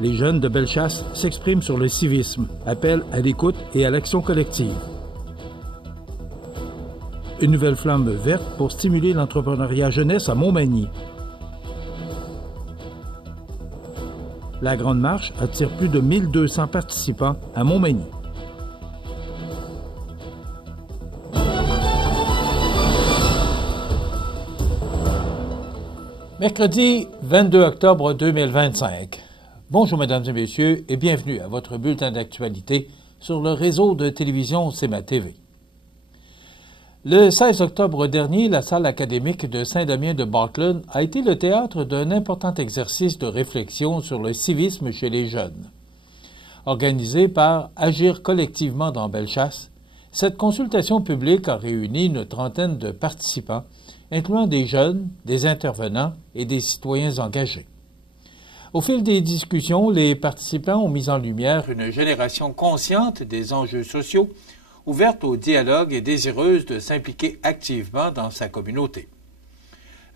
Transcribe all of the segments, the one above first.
Les jeunes de Bellechasse s'expriment sur le civisme, appellent à l'écoute et à l'action collective. Une nouvelle flamme verte pour stimuler l'entrepreneuriat jeunesse à Montmagny. La Grande Marche attire plus de 1200 participants à Montmagny. Mercredi 22 octobre 2025. Bonjour mesdames et messieurs et bienvenue à votre bulletin d'actualité sur le réseau de télévision CMA TV. Le 16 octobre dernier, la salle académique de Saint-Damien-de-Barclay a été le théâtre d'un important exercice de réflexion sur le civisme chez les jeunes. Organisé par Agir collectivement dans Bellechasse, cette consultation publique a réuni une trentaine de participants, incluant des jeunes, des intervenants et des citoyens engagés. Au fil des discussions, les participants ont mis en lumière une génération consciente des enjeux sociaux, ouverte au dialogue et désireuse de s'impliquer activement dans sa communauté.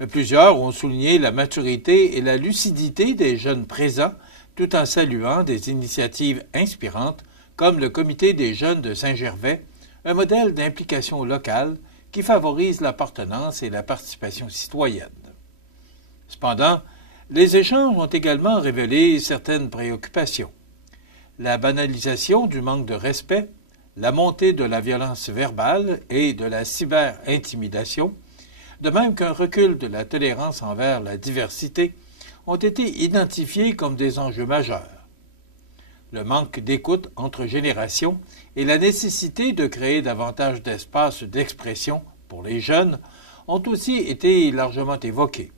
Plusieurs ont souligné la maturité et la lucidité des jeunes présents, tout en saluant des initiatives inspirantes comme le Comité des jeunes de Saint-Gervais, un modèle d'implication locale qui favorise l'appartenance et la participation citoyenne. Cependant, les échanges ont également révélé certaines préoccupations. La banalisation du manque de respect, la montée de la violence verbale et de la cyber-intimidation, de même qu'un recul de la tolérance envers la diversité, ont été identifiés comme des enjeux majeurs. Le manque d'écoute entre générations et la nécessité de créer davantage d'espace d'expression pour les jeunes ont aussi été largement évoqués.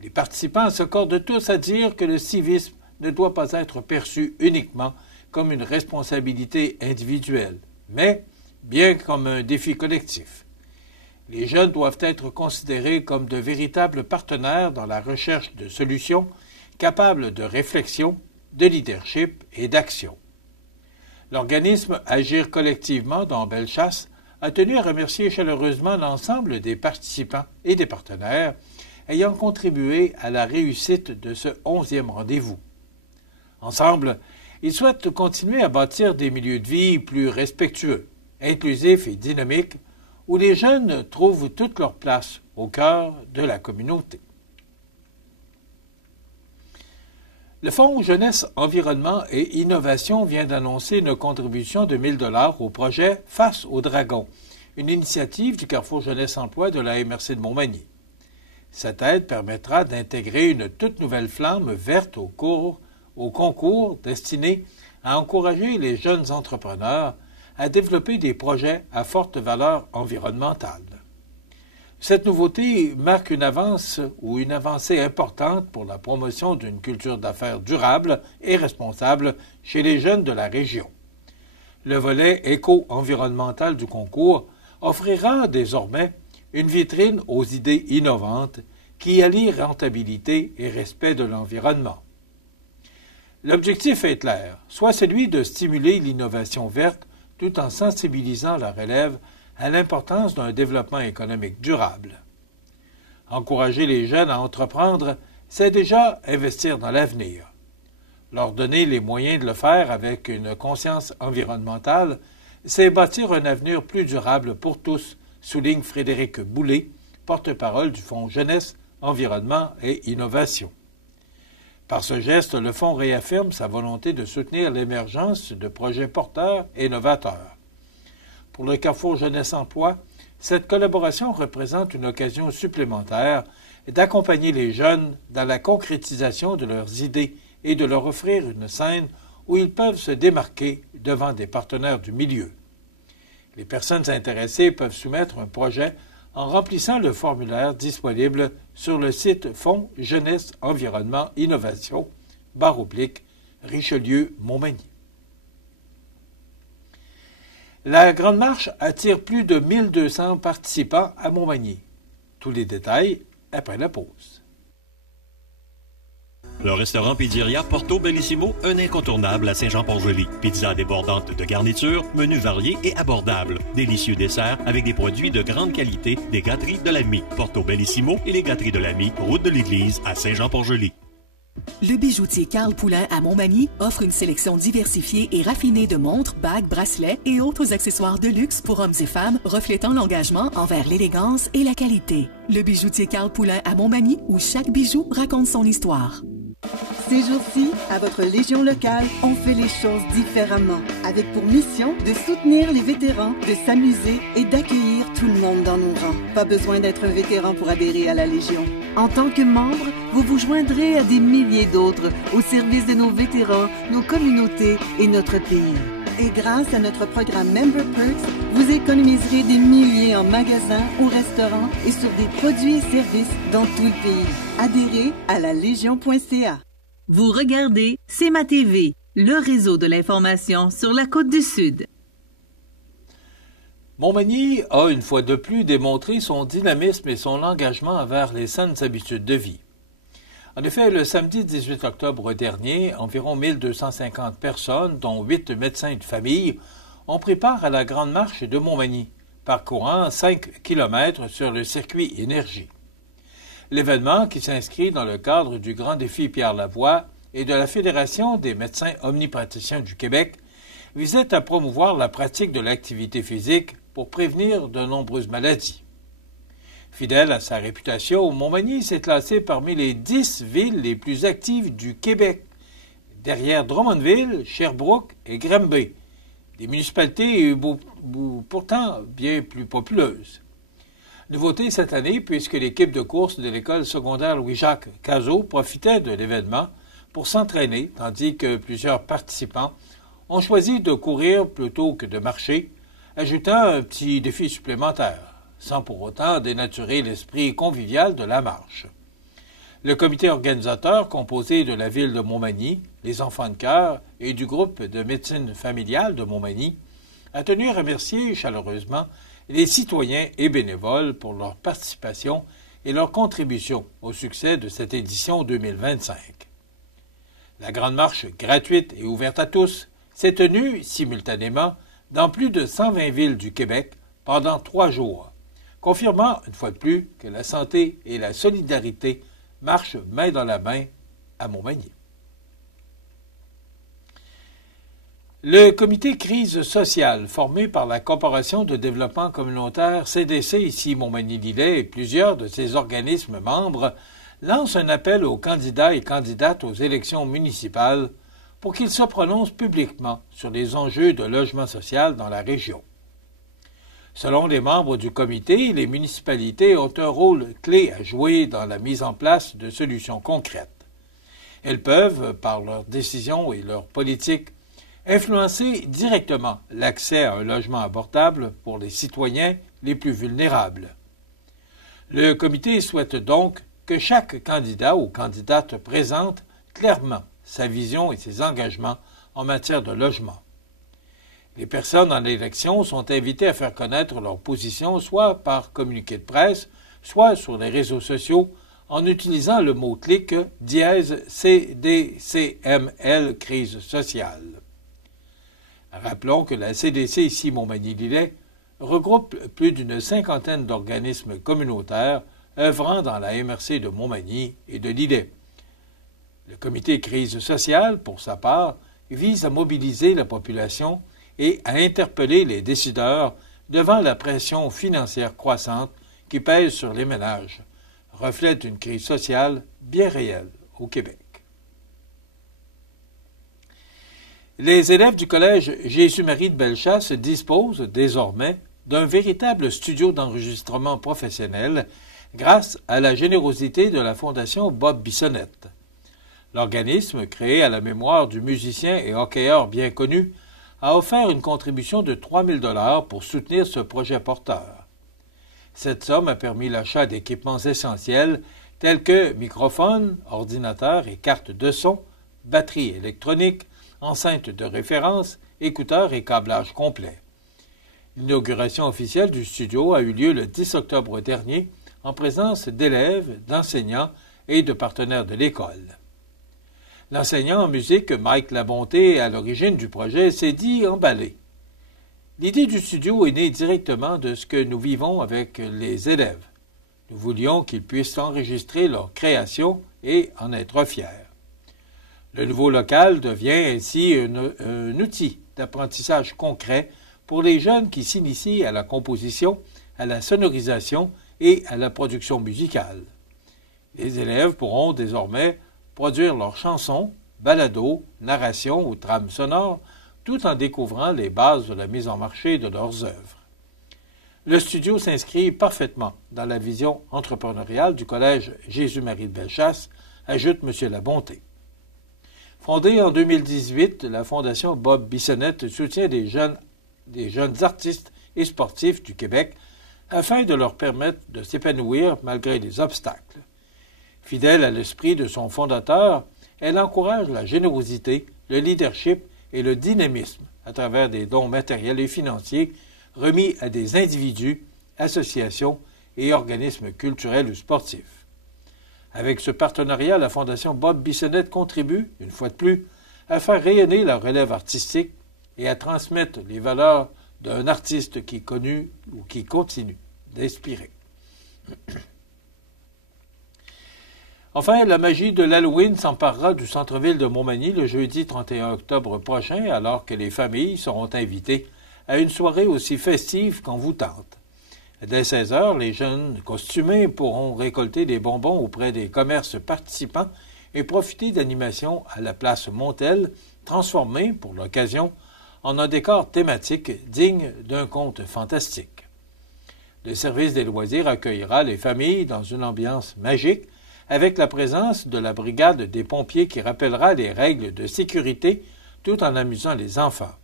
Les participants s'accordent tous à dire que le civisme ne doit pas être perçu uniquement comme une responsabilité individuelle, mais bien comme un défi collectif. Les jeunes doivent être considérés comme de véritables partenaires dans la recherche de solutions capables de réflexion, de leadership et d'action. L'organisme Agir collectivement dans Bellechasse a tenu à remercier chaleureusement l'ensemble des participants et des partenaires ayant contribué à la réussite de ce 11e rendez-vous. Ensemble, ils souhaitent continuer à bâtir des milieux de vie plus respectueux, inclusifs et dynamiques, où les jeunes trouvent toute leur place au cœur de la communauté. Le Fonds Jeunesse, Environnement et Innovation vient d'annoncer une contribution de 1 000 $ au projet Face aux Dragons, une initiative du Carrefour Jeunesse Emploi de la MRC de Montmagny. Cette aide permettra d'intégrer une toute nouvelle flamme verte au concours destiné à encourager les jeunes entrepreneurs à développer des projets à forte valeur environnementale. Cette nouveauté marque une avancée importante pour la promotion d'une culture d'affaires durable et responsable chez les jeunes de la région. Le volet éco-environnemental du concours offrira désormais une vitrine aux idées innovantes qui allient rentabilité et respect de l'environnement. L'objectif est clair, soit celui de stimuler l'innovation verte tout en sensibilisant la relève à l'importance d'un développement économique durable. Encourager les jeunes à entreprendre, c'est déjà investir dans l'avenir. Leur donner les moyens de le faire avec une conscience environnementale, c'est bâtir un avenir plus durable pour tous, souligne Frédéric Boulay, porte-parole du Fonds Jeunesse, Environnement et Innovation. Par ce geste, le Fonds réaffirme sa volonté de soutenir l'émergence de projets porteurs et novateurs. Pour le Carrefour Jeunesse Emploi, cette collaboration représente une occasion supplémentaire d'accompagner les jeunes dans la concrétisation de leurs idées et de leur offrir une scène où ils peuvent se démarquer devant des partenaires du milieu. Les personnes intéressées peuvent soumettre un projet en remplissant le formulaire disponible sur le site Fonds Jeunesse Environnement Innovation, /Richelieu-Montmagny. La Grande Marche attire plus de 1200 participants à Montmagny. Tous les détails après la pause. Le restaurant Pizzeria Porto Bellissimo, un incontournable à Saint-Jean-Port-Joli. Pizza débordante de garnitures, menus variés et abordables. Délicieux desserts avec des produits de grande qualité des gâteries de l'Ami. Porto Bellissimo et les gâteries de l'Ami, route de l'église à Saint-Jean-Port-Joli. Le bijoutier Carl Poulain à Montmagny offre une sélection diversifiée et raffinée de montres, bagues, bracelets et autres accessoires de luxe pour hommes et femmes reflétant l'engagement envers l'élégance et la qualité. Le bijoutier Carl Poulain à Montmagny, où chaque bijou raconte son histoire. Ces jours-ci, à votre Légion locale, on fait les choses différemment, avec pour mission de soutenir les vétérans, de s'amuser et d'accueillir tout le monde dans nos rangs. Pas besoin d'être un vétéran pour adhérer à la Légion. En tant que membre, vous vous joindrez à des milliers d'autres au service de nos vétérans, nos communautés et notre pays. Et grâce à notre programme Member Perks, vous économiserez des milliers en magasins, au restaurant et sur des produits et services dans tout le pays. Adhérez à la Légion.ca. Vous regardez CEMA TV, le réseau de l'information sur la Côte-du-Sud. Montmagny a une fois de plus démontré son dynamisme et son engagement envers les saines habitudes de vie. En effet, le samedi 18 octobre dernier, environ 1250 personnes, dont 8 médecins de famille, ont pris part à la Grande Marche de Montmagny, parcourant 5 km sur le circuit Énergie. L'événement, qui s'inscrit dans le cadre du Grand Défi Pierre Lavoie et de la Fédération des médecins omnipraticiens du Québec, visait à promouvoir la pratique de l'activité physique pour prévenir de nombreuses maladies. Fidèle à sa réputation, Montmagny s'est classé parmi les 10 villes les plus actives du Québec, derrière Drummondville, Sherbrooke et Granby, des municipalités pourtant bien plus populeuses. Nouveauté cette année, puisque l'équipe de course de l'école secondaire Louis-Jacques Cazot profitait de l'événement pour s'entraîner, tandis que plusieurs participants ont choisi de courir plutôt que de marcher, ajoutant un petit défi supplémentaire, sans pour autant dénaturer l'esprit convivial de la marche. Le comité organisateur, composé de la ville de Montmagny, les enfants de cœur et du groupe de médecine familiale de Montmagny, a tenu à remercier chaleureusement les citoyens et bénévoles pour leur participation et leur contribution au succès de cette édition 2025. La Grande Marche, gratuite et ouverte à tous, s'est tenue simultanément dans plus de 120 villes du Québec pendant 3 jours, confirmant une fois de plus que la santé et la solidarité marchent main dans la main à Montmagny. Le comité crise sociale, formé par la Corporation de développement communautaire CDC ici Montmagny-Lillet et plusieurs de ses organismes membres, lance un appel aux candidats et candidates aux élections municipales pour qu'ils se prononcent publiquement sur les enjeux de logement social dans la région. Selon les membres du comité, les municipalités ont un rôle clé à jouer dans la mise en place de solutions concrètes. Elles peuvent, par leurs décisions et leurs politiques, influencer directement l'accès à un logement abordable pour les citoyens les plus vulnérables. Le comité souhaite donc que chaque candidat ou candidate présente clairement sa vision et ses engagements en matière de logement. Les personnes en élection sont invitées à faire connaître leur position soit par communiqué de presse, soit sur les réseaux sociaux en utilisant le mot-clic #CDCML crise sociale. Rappelons que la CDC ici Montmagny-Lillet regroupe plus d'une cinquantaine d'organismes communautaires œuvrant dans la MRC de Montmagny et de Lillet. Le comité crise sociale, pour sa part, vise à mobiliser la population et à interpeller les décideurs devant la pression financière croissante qui pèse sur les ménages, reflet d'une crise sociale bien réelle au Québec. Les élèves du collège Jésus-Marie de Bellechasse disposent désormais d'un véritable studio d'enregistrement professionnel grâce à la générosité de la Fondation Bob Bissonnette. L'organisme, créé à la mémoire du musicien et hockeyeur bien connu, a offert une contribution de 3 000 $ pour soutenir ce projet porteur. Cette somme a permis l'achat d'équipements essentiels tels que microphones, ordinateurs et cartes de son, batteries électroniques, enceinte de référence, écouteurs et câblage complet. L'inauguration officielle du studio a eu lieu le 10 octobre dernier en présence d'élèves, d'enseignants et de partenaires de l'école. L'enseignant en musique Mike Labonté, à l'origine du projet, s'est dit emballé. L'idée du studio est née directement de ce que nous vivons avec les élèves. Nous voulions qu'ils puissent enregistrer leur création et en être fiers. Le nouveau local devient ainsi un outil d'apprentissage concret pour les jeunes qui s'initient à la composition, à la sonorisation et à la production musicale. Les élèves pourront désormais produire leurs chansons, balados, narrations ou trames sonores, tout en découvrant les bases de la mise en marché de leurs œuvres. Le studio s'inscrit parfaitement dans la vision entrepreneuriale du Collège Jésus-Marie de Bellechasse, ajoute M. Labonté. Fondée en 2018, la Fondation Bob Bissonnette soutient des jeunes artistes et sportifs du Québec afin de leur permettre de s'épanouir malgré les obstacles. Fidèle à l'esprit de son fondateur, elle encourage la générosité, le leadership et le dynamisme à travers des dons matériels et financiers remis à des individus, associations et organismes culturels ou sportifs. Avec ce partenariat, la Fondation Bob Bissonnette contribue, une fois de plus, à faire rayonner la relève artistique et à transmettre les valeurs d'un artiste qui est connu ou qui continue d'inspirer. Enfin, la magie de l'Halloween s'emparera du centre-ville de Montmagny le jeudi 31 octobre prochain, alors que les familles seront invitées à une soirée aussi festive qu'envoûtante. Dès 16 heures, les jeunes costumés pourront récolter des bonbons auprès des commerces participants et profiter d'animations à la place Montel, transformée, pour l'occasion, en un décor thématique digne d'un conte fantastique. Le service des loisirs accueillera les familles dans une ambiance magique, avec la présence de la brigade des pompiers qui rappellera les règles de sécurité tout en amusant les enfants.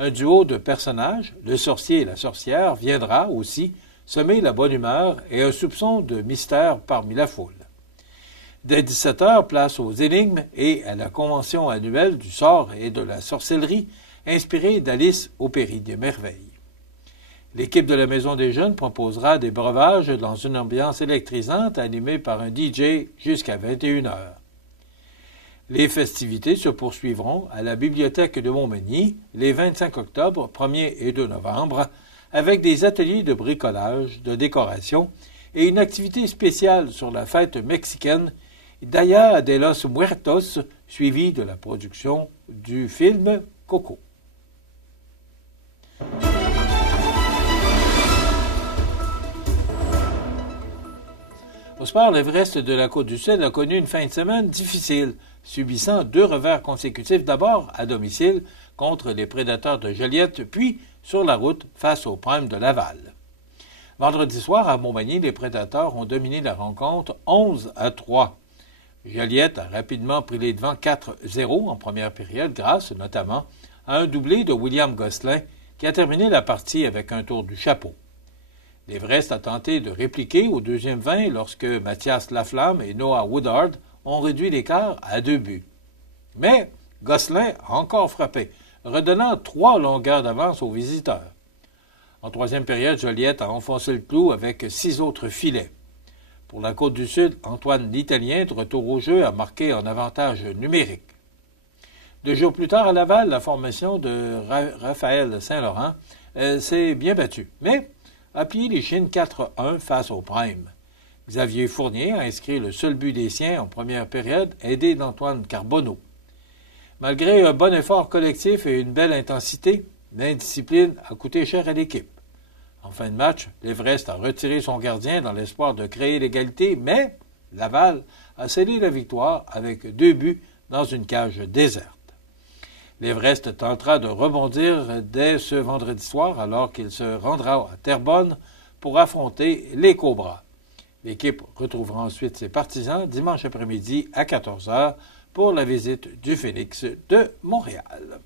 Un duo de personnages, le sorcier et la sorcière, viendra aussi semer la bonne humeur et un soupçon de mystère parmi la foule. Dès 17 heures, place aux énigmes et à la convention annuelle du sort et de la sorcellerie inspirée d'Alice au Pays des Merveilles. L'équipe de la Maison des Jeunes proposera des breuvages dans une ambiance électrisante animée par un DJ jusqu'à 21 heures. Les festivités se poursuivront à la Bibliothèque de Montmagny les 25 octobre, 1er et 2 novembre, avec des ateliers de bricolage, de décoration et une activité spéciale sur la fête mexicaine Dia de los Muertos, suivie de la production du film Coco. Au sport, l'Everest de la Côte-du-Sud a connu une fin de semaine difficile, subissant 2 revers consécutifs, d'abord à domicile contre les Prédateurs de Joliette, puis sur la route face aux Primes de Laval. Vendredi soir, à Montmagny, les Prédateurs ont dominé la rencontre 11-3. Joliette a rapidement pris les devants 4-0 en première période grâce notamment à un doublé de William Gosselin qui a terminé la partie avec un tour du chapeau. L'Everest a tenté de répliquer au deuxième 20 lorsque Mathias Laflamme et Noah Woodard ont réduit l'écart à 2 buts. Mais Gosselin a encore frappé, redonnant 3 longueurs d'avance aux visiteurs. En troisième période, Joliette a enfoncé le clou avec 6 autres filets. Pour la Côte-du-Sud, Antoine l'Italien, de retour au jeu, a marqué en avantage numérique. 2 jours plus tard, à Laval, la formation de Raphaël Saint-Laurent s'est bien battue, mais a plié les Chines 4-1 face aux Primes. Xavier Fournier a inscrit le seul but des siens en première période, aidé d'Antoine Carbonneau. Malgré un bon effort collectif et une belle intensité, l'indiscipline a coûté cher à l'équipe. En fin de match, l'Everest a retiré son gardien dans l'espoir de créer l'égalité, mais Laval a scellé la victoire avec 2 buts dans une cage déserte. L'Everest tentera de rebondir dès ce vendredi soir alors qu'il se rendra à Terrebonne pour affronter les Cobras. L'équipe retrouvera ensuite ses partisans dimanche après-midi à 14h pour la visite du Phénix de Montréal.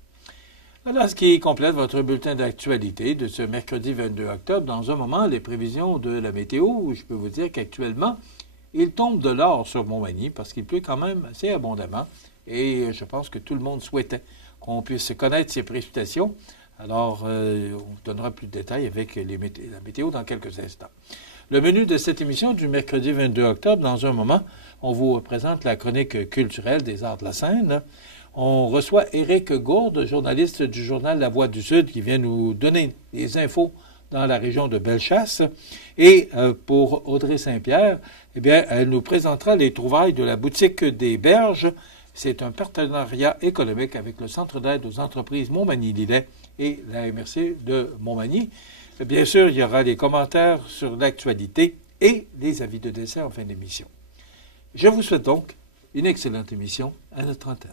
Voilà ce qui complète votre bulletin d'actualité de ce mercredi 22 octobre. Dans un moment, les prévisions de la météo, je peux vous dire qu'actuellement, il tombe de l'or sur Montmagny parce qu'il pleut quand même assez abondamment et je pense que tout le monde souhaitait qu'on puisse connaître ces précipitations. Alors, on vous donnera plus de détails avec la météo dans quelques instants. Le menu de cette émission du mercredi 22 octobre, dans un moment, on vous présente la chronique culturelle des arts de la scène. On reçoit Éric Gourde, journaliste du journal La Voix du Sud, qui vient nous donner des infos dans la région de Bellechasse. Et pour Audrey Saint-Pierre, eh bien, elle nous présentera les trouvailles de la boutique des Berges, C'est un partenariat économique avec le Centre d'aide aux entreprises Montmagny-Lillet et la MRC de Montmagny. Bien sûr, il y aura des commentaires sur l'actualité et des avis de décès en fin d'émission. Je vous souhaite donc une excellente émission à notre antenne.